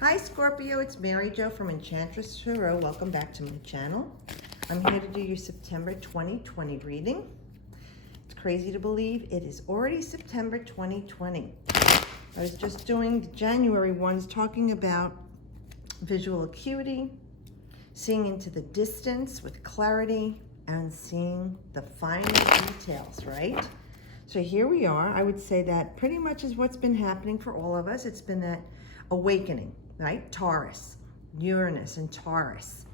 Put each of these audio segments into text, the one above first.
Hi Scorpio, it's Mary Jo from Enchantress Tarot. Welcome back to my channel. I'm here to do your September 2020 reading. It's crazy to believe it is already September 2020. I was just doing the January ones talking about visual acuity, seeing into the distance with clarity, and seeing the finer details, right? So here we are. I would say that pretty much is what's been happening for all of us. It's been that awakening, right? Taurus, Uranus and Taurus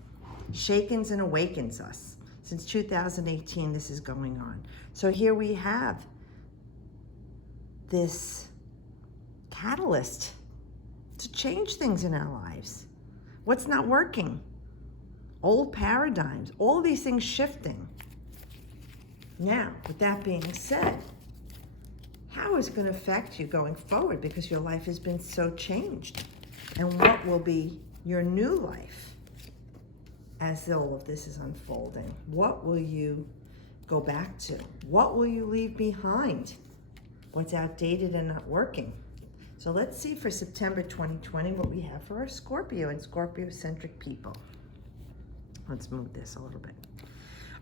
shakens and awakens us. Since 2018, this is going on. So here we have this catalyst to change things in our lives. What's not working? Old paradigms, all these things shifting. Now, with that being said, how is it going to affect you going forward? Because your life has been so changed. And what will be your new life as all of this is unfolding? What will you go back to? What will you leave behind? What's outdated and not working? So let's see for September 2020 what we have for our Scorpio and Scorpio-centric people. Let's move this a little bit.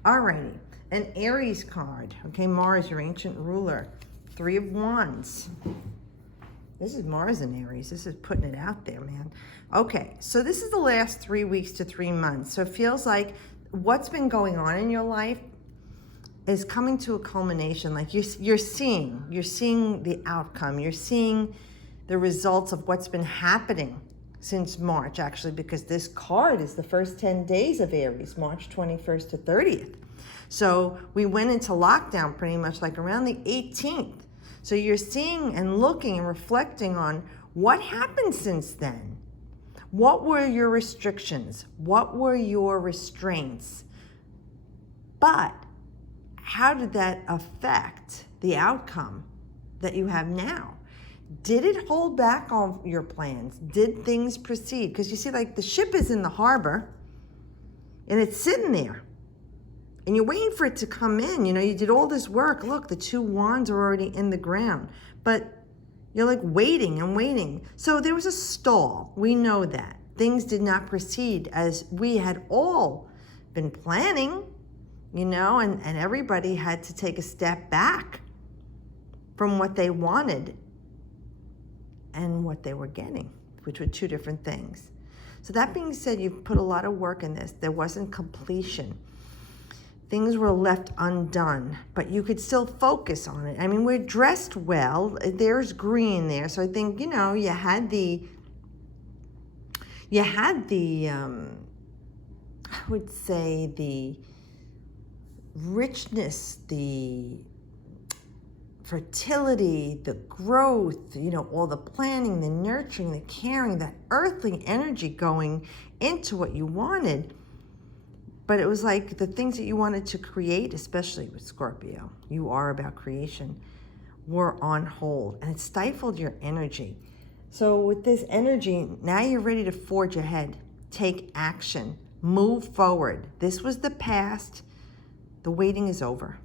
Alrighty, an Aries card. Okay, Mars, your ancient ruler. 3 of Wands. This is Mars in Aries. This is putting it out there, man. Okay, so this is the last 3 weeks to 3 months. So it feels like what's been going on in your life is coming to a culmination. Like you're seeing the outcome. You're seeing the results of what's been happening since March, actually, because this card is the first 10 days of Aries, March 21st to 30th. So we went into lockdown pretty much like around the 18th. So you're seeing and looking and reflecting on what happened since then. What were your restrictions? What were your restraints? But how did that affect the outcome that you have now? Did it hold back on your plans? Did things proceed? Because you see, like the ship is in the harbor and it's sitting there. And you're waiting for it to come in. You know, you did all this work. Look, the 2 wands are already in the ground. But you're like waiting and waiting. So there was a stall. We know that. Things did not proceed as we had all been planning, you know, and everybody had to take a step back from what they wanted and what they were getting, which were 2 different things. So that being said, you've put a lot of work in this. There wasn't completion. Things were left undone, but you could still focus on it. I mean, we're dressed well. There's green there. So I think, you know, you had the I would say the richness, the fertility, the growth, you know, all the planning, the nurturing, the caring, that earthly energy going into what you wanted. But it was like the things that you wanted to create, especially with Scorpio, you are about creation, were on hold, and it stifled your energy. So with this energy, now you're ready to forge ahead, take action, move forward. This was the past. The waiting is over.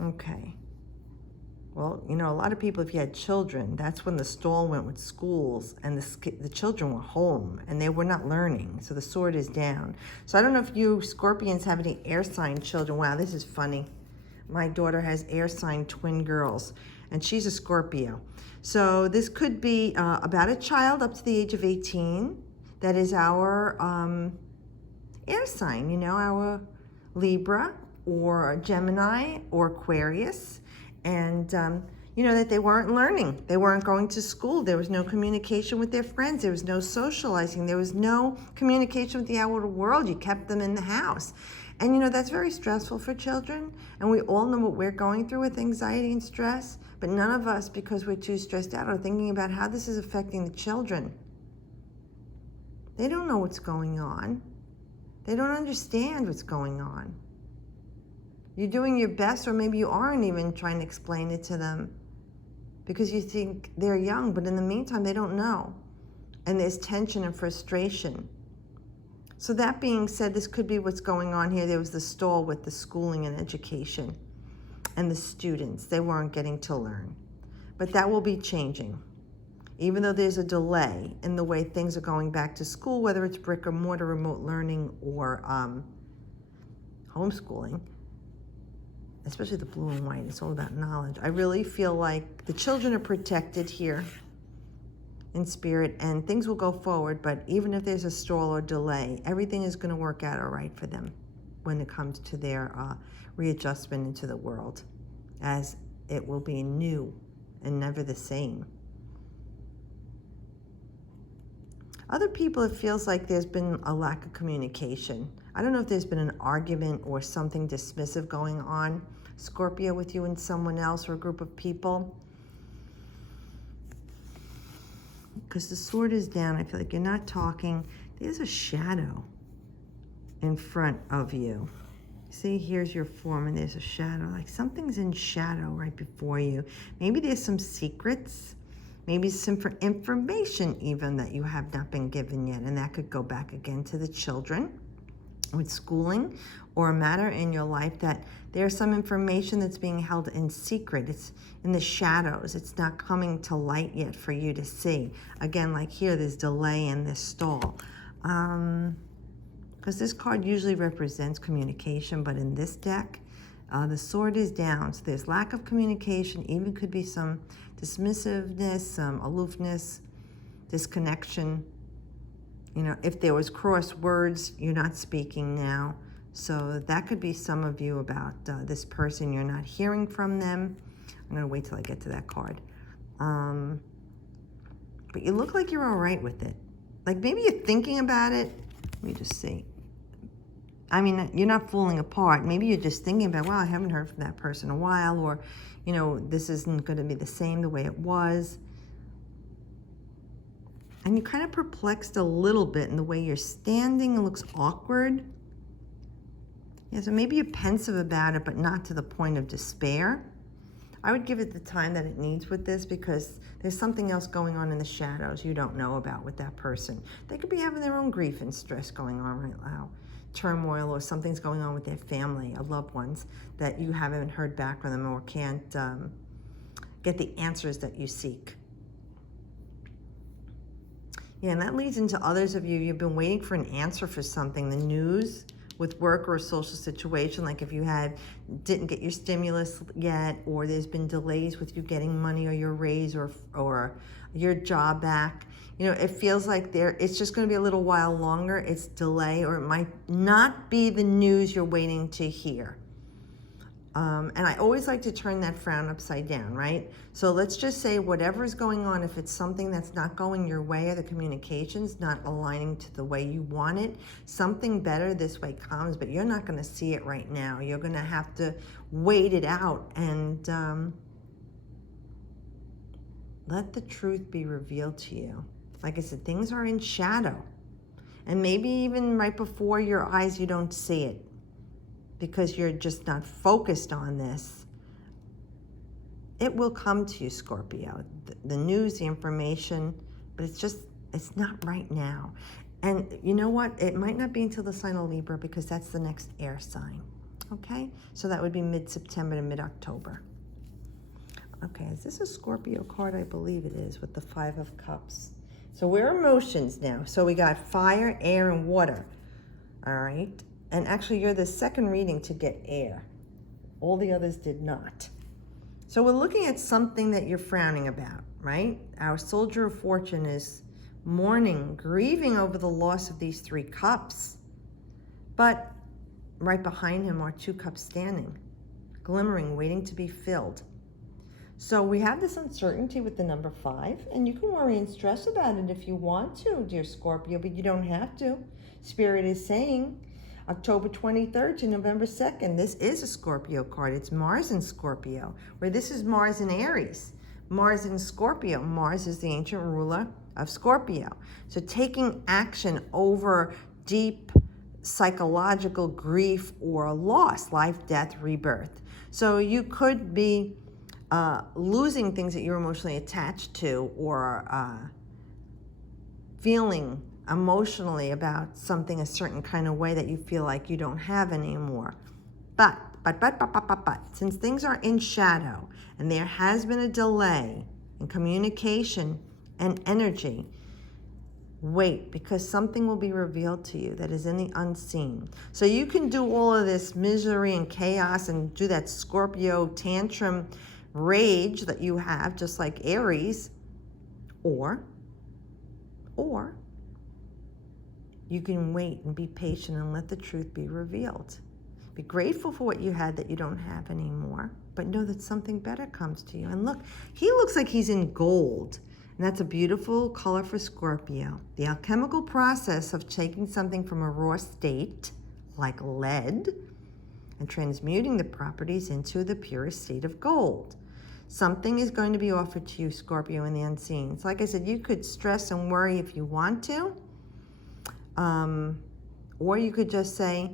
Okay. Well, you know, a lot of people, if you had children, that's when the stall went with schools and the children were home and they were not learning. So the sword is down. So I don't know if you Scorpions have any air sign children. Wow, this is funny. My daughter has air sign twin girls and she's a Scorpio. So this could be about a child up to the age of 18. That is our air sign, you know, our Libra or Gemini or Aquarius. And, you know, that they weren't learning. They weren't going to school. There was no communication with their friends. There was no socializing. There was no communication with the outer world. You kept them in the house. And, you know, that's very stressful for children. And we all know what we're going through with anxiety and stress. But none of us, because we're too stressed out, are thinking about how this is affecting the children. They don't know what's going on. They don't understand what's going on. You're doing your best, or maybe you aren't even trying to explain it to them because you think they're young, but in the meantime, they don't know. And there's tension and frustration. So that being said, this could be what's going on here. There was the stall with the schooling and education and the students. They weren't getting to learn. But that will be changing. even though there's a delay in the way things are going back to school, whether it's brick or mortar, remote learning, or homeschooling, especially the blue and white, it's all about knowledge. I really feel like the children are protected here in spirit, and things will go forward, but even if there's a stall or delay, everything is going to work out all right for them when it comes to their readjustment into the world, as it will be new and never the same. Other people, it feels like there's been a lack of communication. I don't know if there's been an argument or something dismissive going on, Scorpio, with you and someone else or a group of people. Because the sword is down, I feel like you're not talking. There's a shadow in front of you. See, here's your form, and there's a shadow. Like something's in shadow right before you. Maybe there's some secrets. Maybe some information even that you have not been given yet, and that could go back again to the children with schooling, or a matter in your life that there's some information that's being held in secret. It's in the shadows. It's not coming to light yet for you to see. Again, like here, there's delay in this stall. Because this card usually represents communication, but in this deck, the sword is down. So there's lack of communication, even could be some dismissiveness, some aloofness, disconnection. You know, if there was cross words, you're not speaking now. So that could be some of you about this person. You're not hearing from them. I'm going to wait till I get to that card. But you look like you're all right with it. Like maybe you're thinking about it. Let me just see. I mean, you're not falling apart. Maybe you're just thinking about, well, I haven't heard from that person in a while, or, you know, this isn't going to be the same the way it was. And you're kind of perplexed a little bit in the way you're standing. It looks awkward. Yeah, so maybe you're pensive about it, but not to the point of despair. I would give it the time that it needs with this, because there's something else going on in the shadows you don't know about with that person. They could be having their own grief and stress going on right now. Turmoil, or something's going on with their family or loved ones that you haven't heard back from them, or can't get the answers that you seek. Yeah, and that leads into others of you. You've been waiting for an answer for something, the news with work or a social situation, like if you didn't get your stimulus yet, or there's been delays with you getting money or your raise or your job back. You know, it feels like it's just going to be a little while longer. It's delay, or it might not be the news you're waiting to hear. And I always like to turn that frown upside down, right? So let's just say whatever is going on, if it's something that's not going your way, or the communication's not aligning to the way you want it, something better this way comes, but you're not going to see it right now. You're going to have to wait it out and let the truth be revealed to you. Like I said, things are in shadow. And maybe even right before your eyes, you don't see it, because you're just not focused on this. It will come to you, Scorpio. The news, the information, but it's not right now. And you know what? It might not be until the sign of Libra, because that's the next air sign. Okay? So that would be mid-September to mid-October. Okay, is this a Scorpio card? I believe it is, with the 5 of Cups. So we're emotions now. So we got fire, air, and water. All right? And actually, you're the second reading to get air. All the others did not. So we're looking at something that you're frowning about, right? Our soldier of fortune is mourning, grieving over the loss of these 3 cups. But right behind him are 2 cups standing, glimmering, waiting to be filled. So we have this uncertainty with the number 5, and you can worry and stress about it if you want to, dear Scorpio, but you don't have to. Spirit is saying October 23rd to November 2nd. This is a Scorpio card. It's Mars in Scorpio, where this is Mars in Aries. Mars in Scorpio. Mars is the ancient ruler of Scorpio. So taking action over deep psychological grief or loss, life, death, rebirth. So you could be losing things that you're emotionally attached to, or feeling emotionally about something a certain kind of way that you feel like you don't have anymore. But, since things are in shadow and there has been a delay in communication and energy. Wait, because something will be revealed to you that is in the unseen. So you can do all of this misery and chaos and do that Scorpio tantrum rage that you have, just like Aries, or you can wait and be patient and let the truth be revealed. Be grateful for what you had that you don't have anymore, but know that something better comes to you. And look, he looks like he's in gold. And that's a beautiful color for Scorpio. The alchemical process of taking something from a raw state, like lead, and transmuting the properties into the purest state of gold. Something is going to be offered to you, Scorpio, in the unseen. So like I said, you could stress and worry if you want to. Or you could just say,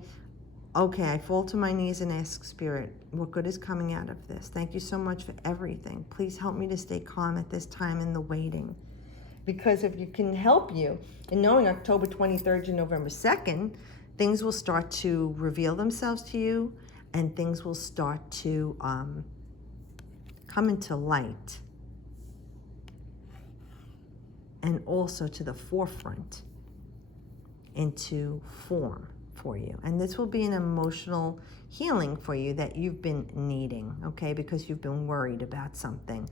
okay, I fall to my knees and ask Spirit, what good is coming out of this? Thank you so much for everything. Please help me to stay calm at this time in the waiting. Because if you can help you, in knowing October 23rd to November 2nd, things will start to reveal themselves to you, and things will start to come into light. And also to the forefront, into form for you. And this will be an emotional healing for you that you've been needing, okay? Because you've been worried about something.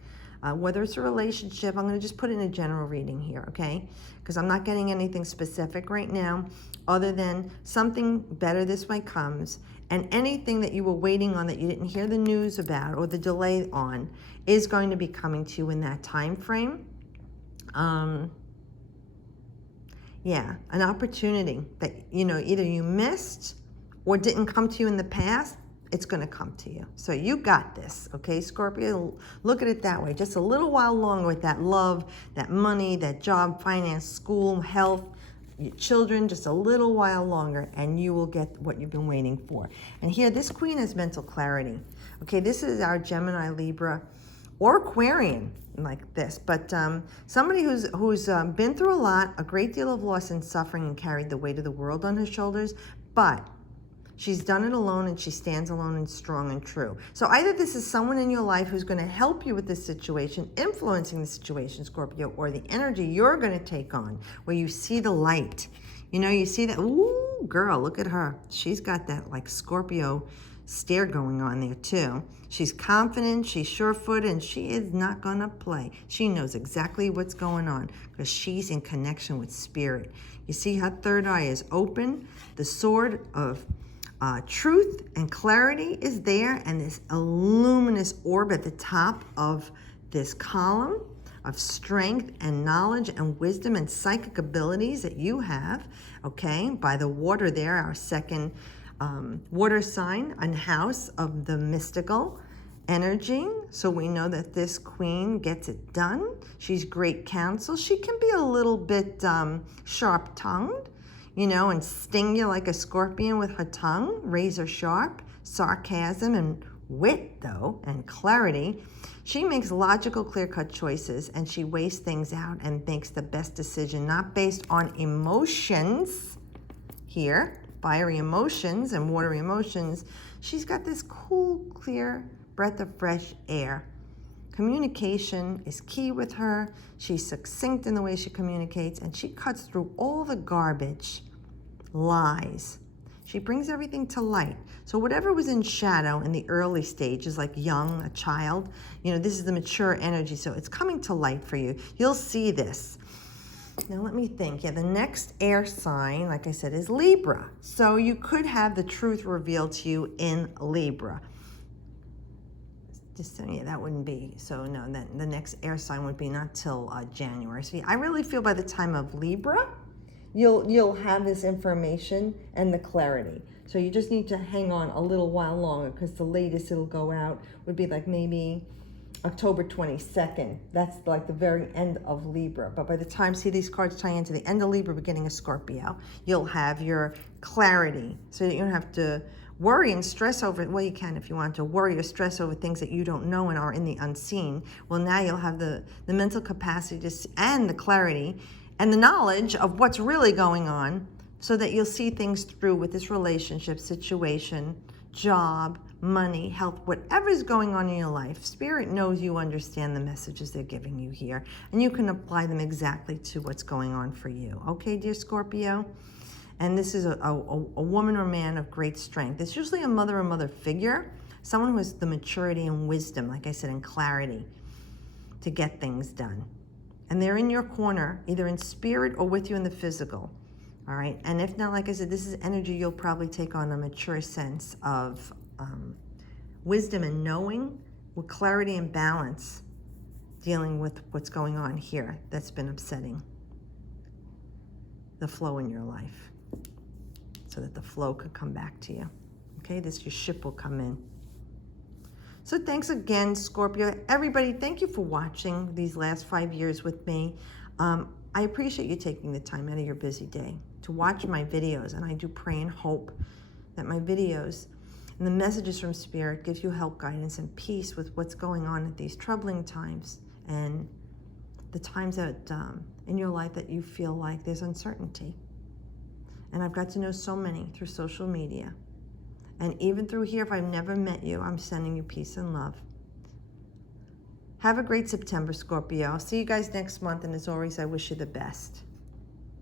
Whether it's a relationship, I'm going to just put in a general reading here, okay? Because I'm not getting anything specific right now, other than something better this way comes, and anything that you were waiting on that you didn't hear the news about or the delay on is going to be coming to you in that time frame. Yeah, an opportunity that, either you missed or didn't come to you in the past, it's going to come to you. So you got this, okay, Scorpio? Look at it that way. Just a little while longer with that love, that money, that job, finance, school, health, your children, just a little while longer, and you will get what you've been waiting for. And here, this queen has mental clarity. Okay, this is our Gemini, Libra, or Aquarian, like this, but somebody who's been through a lot, a great deal of loss and suffering, and carried the weight of the world on her shoulders, but she's done it alone, and she stands alone and strong and true. So either this is someone in your life who's going to help you with this situation, influencing the situation, Scorpio, or the energy you're going to take on, where you see the light. You see that, ooh, girl, look at her. She's got that like Scorpio stare going on there too. She's confident, she's sure-footed, and she is not gonna play. She knows exactly what's going on because she's in connection with spirit. You see her third eye is open. The sword of truth and clarity is there, and this luminous orb at the top of this column of strength and knowledge and wisdom and psychic abilities that you have, okay, by the water there, our second water sign and house of the mystical energy. So we know that this queen gets it done. She's great counsel. She can be a little bit sharp-tongued, and sting you like a scorpion with her tongue, razor sharp, sarcasm and wit, though, and clarity. She makes logical, clear-cut choices, and she weighs things out and makes the best decision, not based on emotions here, fiery emotions and watery emotions. She's got this cool, clear breath of fresh air. Communication is key with her. She's succinct in the way she communicates, and she cuts through all the garbage, lies. She brings everything to light. So whatever was in shadow in the early stages, like young, a child, this is the mature energy, so it's coming to light for you. You'll see this. Now let me think. Yeah, the next air sign, like I said, is Libra. So you could have the truth revealed to you in Libra. That wouldn't be, so no, then the next air sign would be not till January. So I really feel by the time of Libra, you'll have this information and the clarity. So you just need to hang on a little while longer, because the latest it'll go out would be like maybe October 22nd. That's like the very end of Libra. But by the time, see, these cards tie into the end of Libra, beginning of Scorpio, you'll have your clarity so that you don't have to worry and stress over, well, you can if you want to worry or stress over things that you don't know and are in the unseen. Well, now you'll have the mental capacity to see, and the clarity and the knowledge of what's really going on, so that you'll see things through with this relationship, situation, job, money, health, whatever's going on in your life, Spirit knows you understand the messages they're giving you here, and you can apply them exactly to what's going on for you. Okay, dear Scorpio? And this is a woman or man of great strength. It's usually a mother or mother figure, someone who has the maturity and wisdom, like I said, and clarity to get things done. And they're in your corner, either in spirit or with you in the physical. All right, and if not, like I said, this is energy you'll probably take on a mature sense of wisdom and knowing, with clarity and balance, dealing with what's going on here that's been upsetting the flow in your life, so that the flow could come back to you. Okay, your ship will come in. So thanks again, Scorpio. Everybody, thank you for watching these last 5 years with me. I appreciate you taking the time out of your busy day to watch my videos, and I do pray and hope that my videos and the messages from Spirit gives you help, guidance, and peace with what's going on at these troubling times and the times that in your life that you feel like there's uncertainty. And I've got to know so many through social media. And even through here, if I've never met you, I'm sending you peace and love. Have a great September, Scorpio. I'll see you guys next month, and as always, I wish you the best.